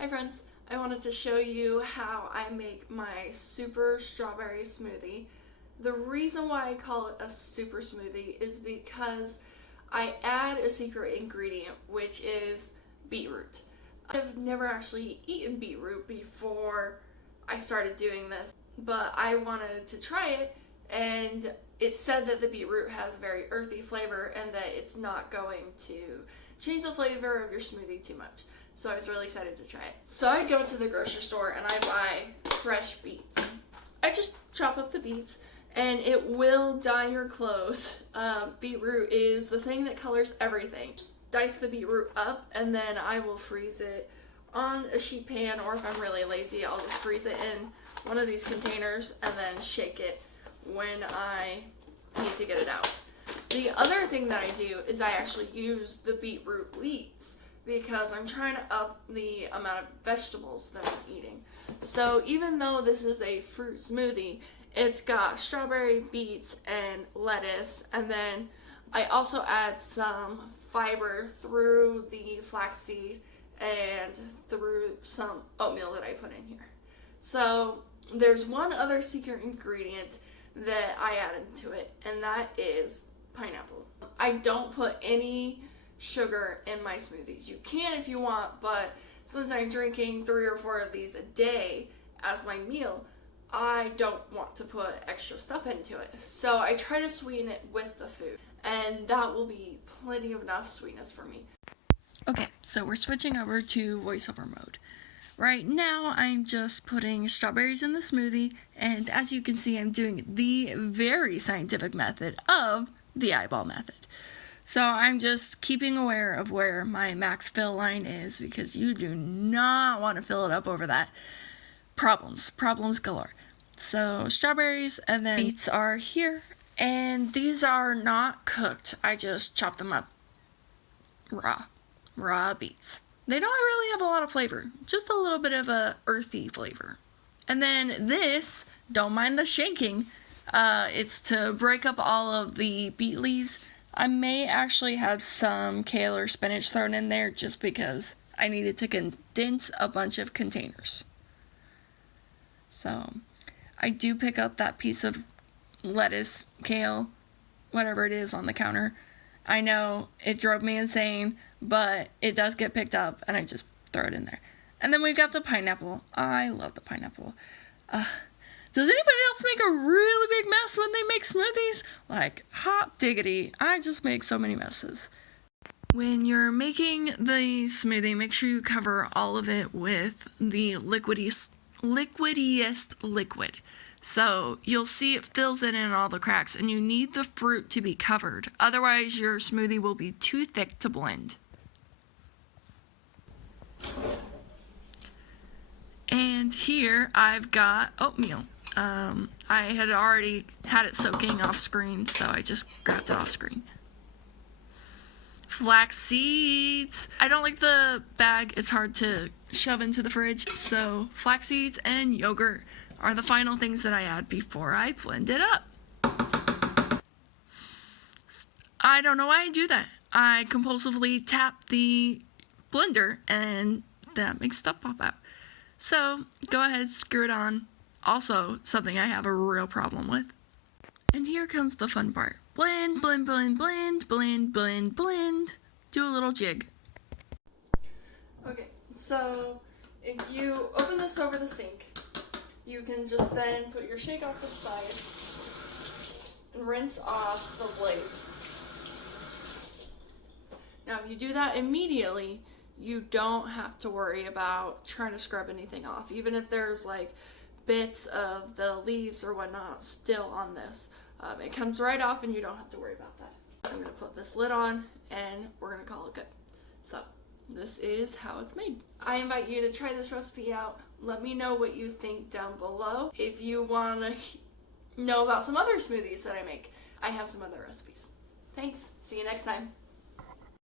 Hi friends, I wanted to show you how I make my super strawberry smoothie. The reason why I call it a super smoothie is because I add a secret ingredient, which is beetroot. I've never actually eaten beetroot before I started doing this, but I wanted to try it, and it said that the beetroot has a very earthy flavor and that it's not going to change the flavor of your smoothie too much. So I was really excited to try it. So I go to the grocery store and I buy fresh beets. I just chop up the beets and it will dye your clothes. Beetroot is the thing that colors everything. Dice the beetroot up and then I will freeze it on a sheet pan, or if I'm really lazy, I'll just freeze it in one of these containers and then shake it when I need to get it out. The other thing that I do is I actually use the beetroot leaves because I'm trying to up the amount of vegetables that I'm eating. So even though this is a fruit smoothie, it's got strawberry, beets, and lettuce, and then I also add some fiber through the flaxseed and through some oatmeal that I put in here. So there's one other secret ingredient that I add into it, and that is pineapple. I don't put any sugar in my smoothies. You can if you want, but since I'm drinking 3 or 4 of these a day as my meal, I don't want to put extra stuff into it. So I try to sweeten it with the food, and that will be plenty of enough sweetness for me. Okay, so we're switching over to voiceover mode. Right now, I'm just putting strawberries in the smoothie, and as you can see, I'm doing the very scientific method of the eyeball method. So I'm just keeping aware of where my max fill line is, because you do not want to fill it up over that. Problems galore. So strawberries and then beets are here, and these are not cooked. I just chop them up raw beets. They don't really have a lot of flavor, just a little bit of a earthy flavor. And then this, don't mind the shaking, it's to break up all of the beet leaves. I may actually have some kale or spinach thrown in there just because I needed to condense a bunch of containers. So I do pick up that piece of lettuce, kale, whatever it is on the counter. I know it drove me insane, but it does get picked up and I just throw it in there. And then we've got the pineapple. I love the pineapple. Does anybody else make a really big mess when they make smoothies? Like, hot diggity, I just make so many messes. When you're making the smoothie, make sure you cover all of it with the liquidiest liquid. So you'll see it fills in all the cracks, and you need the fruit to be covered. Otherwise, your smoothie will be too thick to blend. And here I've got oatmeal. I had already had it soaking off screen, so I just grabbed it off screen. Flax seeds. I don't like the bag, it's hard to shove into the fridge, so flax seeds and yogurt are the final things that I add before I blend it up. I don't know why I do that. I compulsively tap the blender and that makes stuff pop out. So go ahead, screw it on. Also, something I have a real problem with. And here comes the fun part. Blend, blend, blend, blend, blend, blend, blend. Do a little jig. Okay, so if you open this over the sink, you can just then put your shake off to the side and rinse off the blades. Now, if you do that immediately, you don't have to worry about trying to scrub anything off, even if there's like bits of the leaves or whatnot still on this. It comes right off and you don't have to worry about that. I'm going to put this lid on and we're going to call it good. So this is how it's made. I invite you to try this recipe out. Let me know what you think down below. If you want to know about some other smoothies that I make, I have some other recipes. Thanks. See you next time.